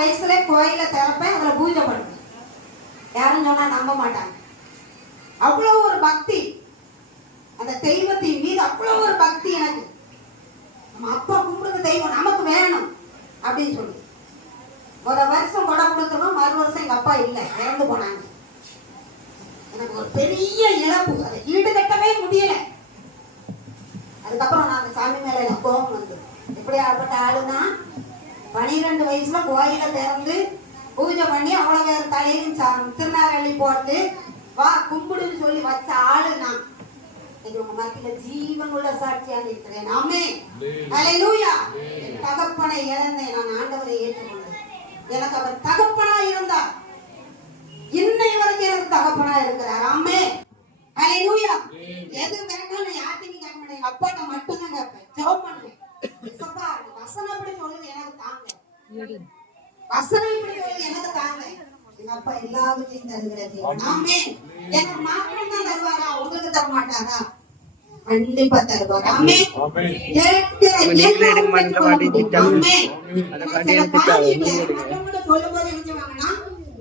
வயசுல கோயில திறப்பேன், அதுல பூஜை பண்ணுவேன். யாரும் சொன்னா நம்ப மாட்டாங்க. அவ்வளவு ஒரு பக்தி, அந்த தெய்வத்தின் மீது அவ்வளவு ஒரு பக்தி எனக்கு. நம்ம அப்பா கும்பிடுற தெய்வம் நமக்கு வேணும் அப்படின்னு சொல்லி ஒரு வருஷம் கொடை கொடுத்துருவோம். மறு வருஷம் எங்க அப்பா இல்லை, இறந்து போனாங்க. எனக்கு ஒரு பெரிய இழப்பு, அதை ஈடுகட்டவே முடியல. அதுக்கப்புறம் நான் அந்த சாமி மேல எனக்கு கோபம் வந்து, எப்படி ஆள்பட்ட ஆளுனா 12 வயசுல கோயில திறந்து பூஜை பண்ணி அவ்வளவு பேர் தலையும் திருநாரள்ளி போட்டு வா கும்பிடுன்னு சொல்லி வச்ச ஆளு நான். உங்க மத்தியில ஜீவன் உள்ள சாட்சியா இருக்கிறேன். ஆமென், ஹல்லேலூயா. என் தகப்பனை இழந்தேன், நான் ஆண்டவரை ஏற்றுக்கொண்டேன். எனக்கு அவர் தகப்பனா இருந்தார், இன்னை வரைக்கும் எனக்கு தகப்பனா இருக்கிறார். ஆமென், ஹல்லேலூயா. எது வேணாலும் யார்ட்டையும் கேட்க மாட்டேன், எங்க அப்பாட்ட மட்டும் தான் கேட்பேன், ஜெபம் பண்ணுவேன். வசனம் இப்படி சொல்லுது எனக்கு தாங்க, வசனம் இப்படி சொல்லுது எனக்கு தாங்க. எங்க அப்பா எல்லாவற்றையும் தருகிறது. ஆமென். எனக்கு மாத்திரம் தான் தருவாரா, உங்களுக்கு தர மாட்டாரா? கண்டிப்பா தருவார். ஆமென்.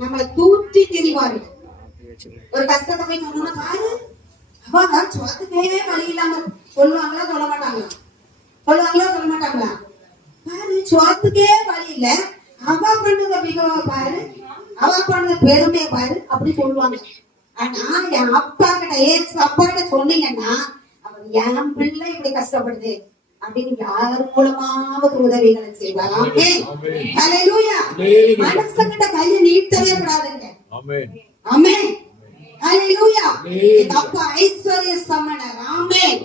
நம்மளை தூற்றி திரிவாரு. ஒரு கஷ்டத்தை போய் சொன்னா பாரு, அவ சுவாத்துக்கே வழி இல்லாம சொல்லுவாங்களா சொல்ல மாட்டாங்களா? சொல்லுவாங்களா சொல்ல மாட்டாங்களா? பாரு சுவாத்துக்கே வழி இல்ல, அவ பண்ணத மிகவும் பாரு, அவ பண்ணத பெருமையை பாரு அப்படி சொல்லுவாங்க. ஆனா என் அப்பா கிட்ட அப்பா கிட்ட சொன்னீங்கன்னா, அவர் என் பிள்ளை இப்படி கஷ்டப்படுது அப்படின்னு யார் மூலமாவது உதவிகளை செய்வார். ஆமென், ஹல்லேலூயா. மனுஷங்கிட்ட கையை நீட்டவே கூடாதுங்க. ஆமென், ஹல்லேலூயா. என் அப்பா ஐஸ்வர்ய சமணர். ஆமென்.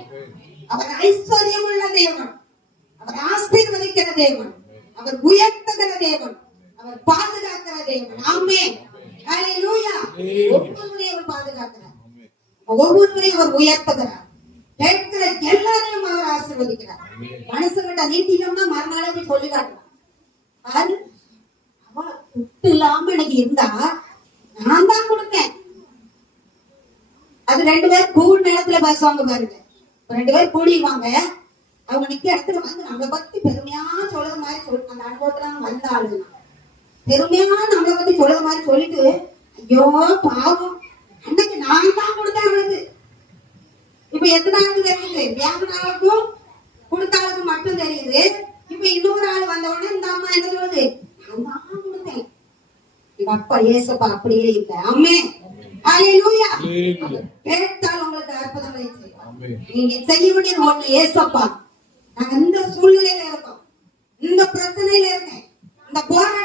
அவர் ஐஸ்வர்யம் உள்ள தேவன், அவர் ஆசீர்வதிக்கிற தேவன், அவர் உயர்த்துகிற தேவன், அவர் பாதுகாக்கிற தேவன். ஆமென், ஹல்லேலூயா. ஒவ்வொருவரையும் அவர் பாதுகாக்கிறார், ஒவ்வொருவரையும் அவர் உயர்த்துகிறார், கேட்கிற எல்லாரையும் அவர் ஆசீர்வதிக்கிறார். மனுஷங்கிட்ட நீட்டினோம்னா மறுநாளே போய் சொல்லி காட்டுறான். அவ துட்டு இல்லாம எனக்கு இருந்தா நான் தான் கொடுத்தேன். அது 2 பேர் கூடு நேரத்துல பேசுவாங்க பாருங்க. 2 பேர் கூடிடுவாங்க, அவங்க நிக்க இடத்துல வந்து நம்மளை பத்தி பெருமையா சொல்றது மாதிரி சொல்லி, அந்த அனுபவத்துல வந்த ஆளுங்க பெருமையா நம்மளை பத்தி சொல்றது மாதிரி சொல்லிட்டு, ஐயோ பாவம் அன்னைக்கு நான் தான் கொடுத்தேன் அவளுக்கு. இப்ப எத்தனாவது தெரியுது? வேமனாவுக்கும் கொடுத்தாளுக்கு மட்டும் தெரியுது. இப்ப இன்னொரு ஆள் வந்த உடனே இந்த அம்மா என்ன சொல்லுது, நான் தான் கொடுத்தேன். எங்க அப்பா ஏசப்பா அப்படியே இல்லை. ஆமென், ஹல்லேலூயா. கேட்டால் உங்களுக்கு அற்புதங்களை செய்வார். நீங்க செய்ய வேண்டியது ஒண்ணு, ஏசப்பா நாங்க இந்த சூழ்நிலையில இருக்கோம், இந்த பிரச்சனையில இருக்கேன், இந்த போராட்டம்